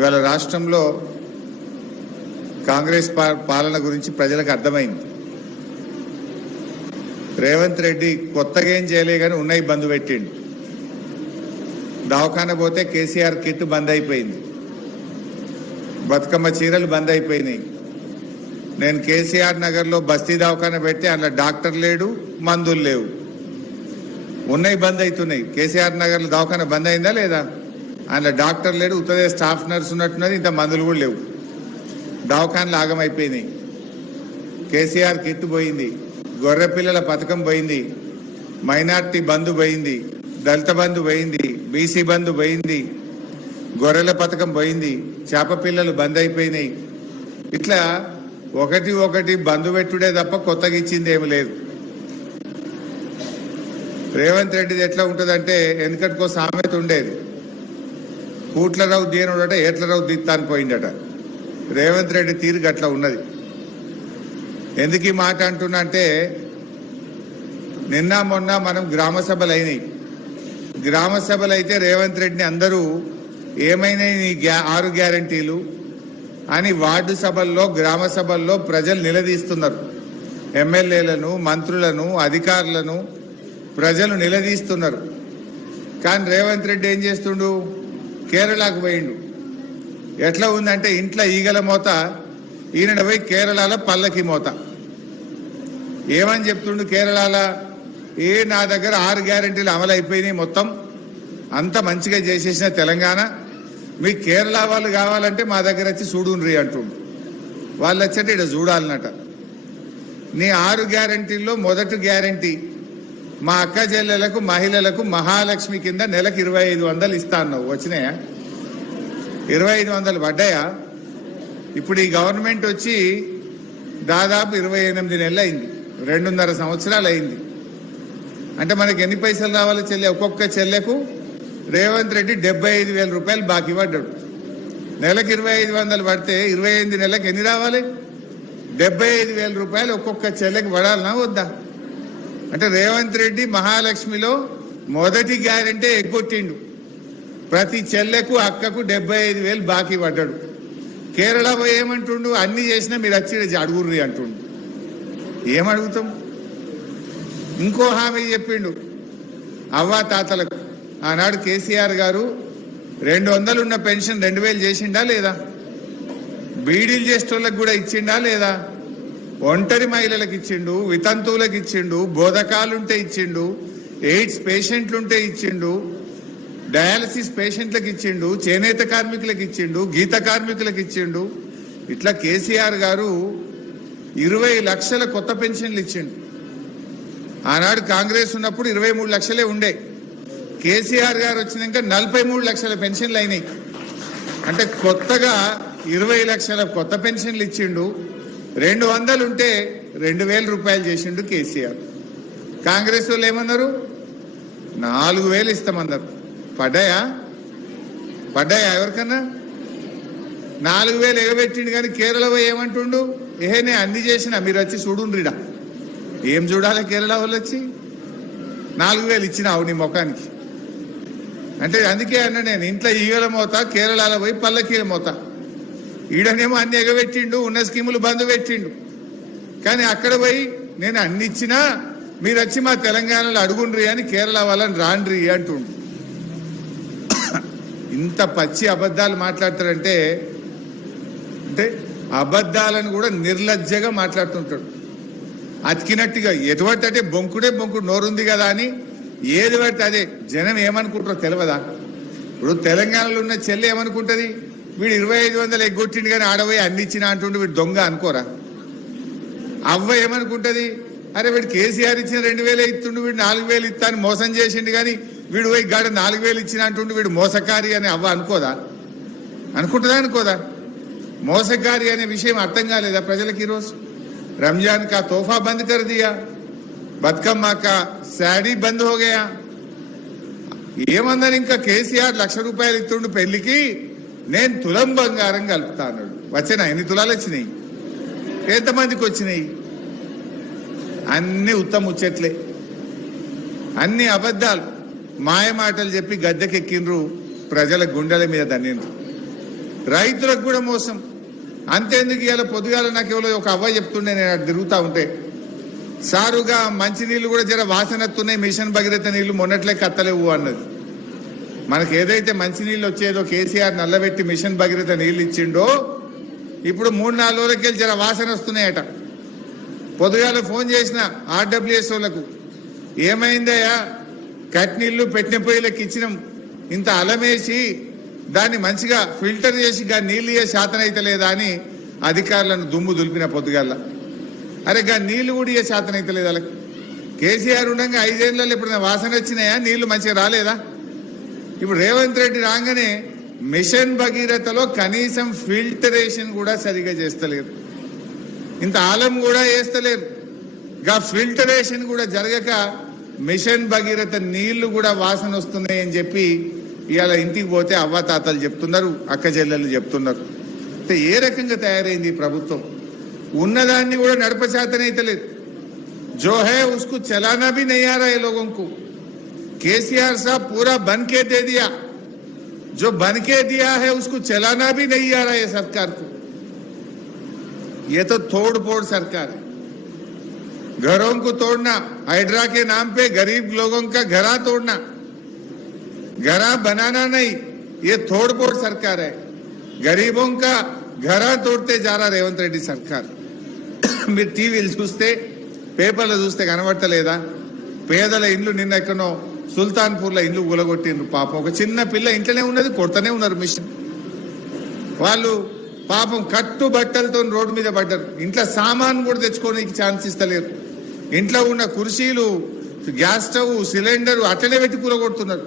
ఇవాళ రాష్ట్రంలో కాంగ్రెస్ పాలన గురించి ప్రజలకు అర్థమైంది. రేవంత్ రెడ్డి కొత్తగా ఏం చేయలే కానీ ఉన్నాయి బంద్ పెట్టిండు. దవాఖాన పోతే కేసీఆర్ కిట్ బంద్ అయిపోయింది, బతుకమ్మ చీరలు బంద్ అయిపోయినాయి. నేను కేసీఆర్ నగర్లో బస్తీ దవాఖాన పెట్టి అందులో డాక్టర్ లేడు, మందులు లేవు, ఉన్నాయి బంద్ అవుతున్నాయి. కేసీఆర్ నగర్లో దవాఖాన బంద్ అయిందా లేదా? అందులో డాక్టర్ లేడు, ఉత్తరే స్టాఫ్ నర్స్ ఉన్నట్టున్నది, ఇంత మందులు కూడా లేవు, దవాఖానలు ఆగమైపోయినాయి. కేసీఆర్ కిట్ పోయింది, గొర్రె పిల్లల పథకం పోయింది, మైనార్టీ బంధు పోయింది, దళిత బంధు పోయింది, బీసీ బంధు పోయింది, గొర్రెల పథకం పోయింది, చేప పిల్లలు బంద్ అయిపోయినాయి. ఇట్లా ఒకటి ఒకటి బంధు పెట్టుడే తప్ప కొత్తగా ఇచ్చింది ఏమి లేదు. రేవంత్ రెడ్డిది ఎట్లా ఉంటుందంటే వెనుకటికో సామెత ఉండేది, కూట్లరావు దేనుడట ఏట్లరావు దిత్తాని పోయిందట. రేవంత్ రెడ్డి తీరుగా అట్లా ఉన్నది. ఎందుకు ఈ మాట అంటున్నా అంటే నిన్న మొన్న మనం గ్రామ సభలు అయినాయి. గ్రామ సభలు అయితే రేవంత్ రెడ్డిని అందరూ ఏమైనా నీ 6 గ్యారంటీలు అని వార్డు సభల్లో గ్రామ సభల్లో ప్రజలు నిలదీస్తున్నారు. ఎమ్మెల్యేలను, మంత్రులను, అధికారులను ప్రజలు నిలదీస్తున్నారు. కానీ రేవంత్ రెడ్డి ఏం చేస్తుండు? కేరళకు పోయిండు. ఎట్లా ఉందంటే ఇంట్లో ఈగల మోత, ఈయన పోయి కేరళలో పల్లకి మోత. ఏమని చెప్తుండు కేరళలో? నా దగ్గర 6 గ్యారంటీలు అమలు అయిపోయినాయి, మొత్తం అంత మంచిగా చేసేసిన తెలంగాణ, మీ కేరళ వాళ్ళు కావాలంటే మా దగ్గర వచ్చి చూడుండ్రి అంటుండు. వాళ్ళు వచ్చేట ఇక్కడ చూడాలన్నట. నీ 6 గ్యారంటీల్లో మొదటి గ్యారంటీ మా అక్క చెల్లెలకు, మహిళలకు మహాలక్ష్మి కింద నెలకు 2500 ఇస్తా అన్నావు. వచ్చినాయా? 2500 పడ్డాయా? ఇప్పుడు ఈ గవర్నమెంట్ వచ్చి దాదాపు 28 నెలలు అయింది, 2.5 సంవత్సరాలు అయింది. అంటే మనకి ఎన్ని పైసలు రావాలి చెల్లె? ఒక్కొక్క చెల్లెకు రేవంత్ రెడ్డి 75,000 రూపాయలు బాకీ పడ్డాడు. నెలకు 2500 పడితే 28 నెలలకు ఎన్ని రావాలి? 75,000 రూపాయలు ఒక్కొక్క చెల్లెకి పడాలనా వద్దా? అంటే రేవంత్ రెడ్డి మహాలక్ష్మిలో మొదటి గ్యారంటీ ఎగ్గొట్టిండు. ప్రతి చెల్లెకు అక్కకు 75,000 బాకీ పడ్డాడు. కేరళ పోయి ఏమంటుండు? అన్ని చేసినా మీరు వచ్చి అడుగుర్రి అంటుండు. ఏమడుగుతాం? ఇంకో హామీ చెప్పిండు అవ్వా తాతలకు. ఆనాడు కేసీఆర్ గారు 200 ఉన్న పెన్షన్ 2000 చేసిండా లేదా? బీడీలు చేసేటోళ్ళకి కూడా ఇచ్చిండా లేదా? ఒంటరి మహిళలకు ఇచ్చిండు, వితంతువులకు ఇచ్చిండు, బోధకాలుంటే ఇచ్చిండు, ఎయిడ్స్ పేషెంట్లుంటే ఇచ్చిండు, డయాలసిస్ పేషెంట్లకు ఇచ్చిండు, చేనేత కార్మికులకు ఇచ్చిండు, గీత కార్మికులకు ఇచ్చిండు. ఇట్లా కేసీఆర్ గారు 20 లక్షల కొత్త పెన్షన్లు ఇచ్చిండు. ఆనాడు కాంగ్రెస్ ఉన్నప్పుడు 23 లక్షలే ఉండే. కేసీఆర్ గారు వచ్చినాక 43 లక్షల పెన్షన్లు అయినాయి. అంటే కొత్తగా 20 లక్షల కొత్త పెన్షన్లు ఇచ్చిండు. 200 ఉంటే 2000 రూపాయలు చేసిండు కేసీఆర్. కాంగ్రెస్ వాళ్ళు ఏమన్నారు? 4000 ఇస్తామన్నారు. పడ్డాయా? ఎవరికన్నా? 4000 ఎగబెట్టిండు. కానీ కేరళ ఏమంటుండు? ఏహే అన్ని చేసినా మీరు వచ్చి చూడుండ్రిడా. ఏం చూడాలి కేరళ వాళ్ళు వచ్చి? 4000 ఇచ్చినావు నీ ముఖానికి. అంటే అందుకే అన్నా నేను, ఇంట్లో ఈగల మోత, కేరళలో పోయి పల్లకీల మోత. ఈడనేమో అన్ని ఎగబెట్టిండు, ఉన్న స్కీములు బంద్ పెట్టిండు. కానీ అక్కడ పోయి నేను అన్ని ఇచ్చినా మీరు వచ్చి మా తెలంగాణలో అడుగుండ్రి అని కేరళ వాళ్ళని రాండ్రి అంటుండు. ఇంత పచ్చి అబద్ధాలు మాట్లాడతారంటే, అంటే అబద్ధాలను కూడా నిర్లజ్జగా మాట్లాడుతుంటాడు. అతికినట్టుగా ఎటువంటి అంటే బొంకుడే బొంకుడు, నోరుంది కదా అని ఏది పడితే అదే. జనం ఏమనుకుంటారో తెలియదా? ఇప్పుడు తెలంగాణలో ఉన్న చెల్లి ఏమనుకుంటుంది? వీడు 2500 ఎగ్గొట్టిండు కానీ ఆడపోయి అన్ని ఇచ్చినా అంటుండే వీడు దొంగ అనుకోరా? అవ్వ ఏమనుకుంటుంది? అరే వీడు కేసీఆర్ ఇచ్చిన 2000 ఇస్తుండు, వీడు 4000 ఇస్తా అని మోసం చేసిండు, కానీ వీడు పోయి గాడ 4000 ఇచ్చిన అంటుండు వీడు మోసకారి అని అవ్వ అనుకోదా? అనుకుంటుందా? అనుకోదా? మోసకారి అనే విషయం అర్థం కాలేదా ప్రజలకు? ఈరోజు रमजान का तोहफा बंद कर दिया, बतकम्मा का శాడీ బంద్ हो गया. ఏమన్నారు? ఇంకా కేసీఆర్ 1,00,000 రూపాయలు ఇస్తుండు పెళ్లికి, నేను తులం బంగారం కలుపుతా అన్నాడు. వచ్చినా? ఎన్ని తులాలు వచ్చినాయి? ఎంతమందికి వచ్చినాయి? అన్ని ఉత్తముచ్చట్లే, అన్ని అబద్ధాలు, మాయ మాటలు చెప్పి గద్దెకెక్కిండ్రు, ప్రజల గుండెల మీద దన్నిండ్రు. రైతులకు కూడా మోసం. అంతేందుకు ఇవాళ పొద్దుగాల నాకు ఎవరో ఒక అవ్వ చెప్తుండే, నేను అటు తిరుగుతూ ఉంటే, సారుగా మంచినీళ్ళు కూడా జర వాసనత్తున్నాయి, మిషన్ భగీరథ నీళ్లు మొన్నట్లే కత్తలేవు అన్నది. మనకు ఏదైతే మంచినీళ్ళు వచ్చేదో కేసీఆర్ నల్లబెట్టి మిషన్ భగీరథ నీళ్ళు ఇచ్చిండో, ఇప్పుడు 3-4 రోజులకి వెళ్ళి జర వాసన వస్తున్నాయట. పొద్దుగాల ఫోన్ చేసిన ఆర్డబ్ల్యూఎస్ వాళ్ళకు, ఏమైందయ్యా కట్నీళ్ళు పెట్టిన పొయ్యిలకు ఇచ్చినాం, ఇంత అలమేసి దాన్ని మంచిగా ఫిల్టర్ చేసి నీళ్ళు ఇయ్యే శాతం అయితే లేదా అని అధికారులను దుమ్ము దులిపిన పొద్దుగాల. అరే నీళ్లు కూడా ఇయ్యే శాతం అయితే లేదా? వాళ్ళకి కేసీఆర్ ఉండగా 5 ఏళ్లలో ఇప్పుడు వాసన వచ్చినాయా? నీళ్లు మంచిగా రాలేదా? ఇప్పుడు రేవంత్ రెడ్డి రాగానే మిషన్ భగీరథలో కనీసం ఫిల్టరేషన్ కూడా సరిగా చేస్తలేరు, ఇంత ఆలం కూడా వేస్తలేరు. ఫిల్టరేషన్ కూడా జరగక మిషన్ భగీరథ నీళ్లు కూడా వాసన వస్తున్నాయి అని చెప్పి ఇవాళ ఇంటికి పోతే అవ్వాతాతలు చెప్తున్నారు, అక్క చెల్లెళ్ళు చెప్తున్నారు. అంటే ఏ రకంగా తయారైంది ఈ ప్రభుత్వం? ఉన్నదాన్ని కూడా నడప శాతనైతే లేదు. जो है उसको चलाना भी नहीं आ रहा है लोगों को. केसीआर साहब पूरा बन के दे दिया, जो बन के दिया है उसको चलाना भी नहीं आ रहा है सरकार को. ये तो तोड़ फोड़ सरकार है. घरों को तोड़ना, हाइड्रा के नाम पे गरीब लोगों का घरा तोड़ना, घरा बनाना नहीं, ये तोड़ फोड़ सरकार है. गरीबों का घरा तोड़ते जा रहा रेवंत रेड्डी सरकार. మీరు టీవీలు చూస్తే, పేపర్లు చూస్తే కనబడతలేదా? పేదల ఇండ్లు నిన్న ఎక్కడో సుల్తాన్పూర్లో ఇండ్లు కూలగొట్టిండ్రు. పాపం ఒక చిన్న పిల్ల ఇంట్లోనే ఉన్నది, కొడతనే ఉన్నారు మిషన్. వాళ్ళు పాపం కట్టు బట్టలతో రోడ్డు మీద పడ్డారు. ఇంట్లో సామాన్ కూడా తెచ్చుకోవడానికి ఛాన్స్ ఇస్తలేరు. ఇంట్లో ఉన్న కుర్చీలు, గ్యాస్ స్టవ్, సిలిండర్ అట్లనే పెట్టి కూలగొడుతున్నారు.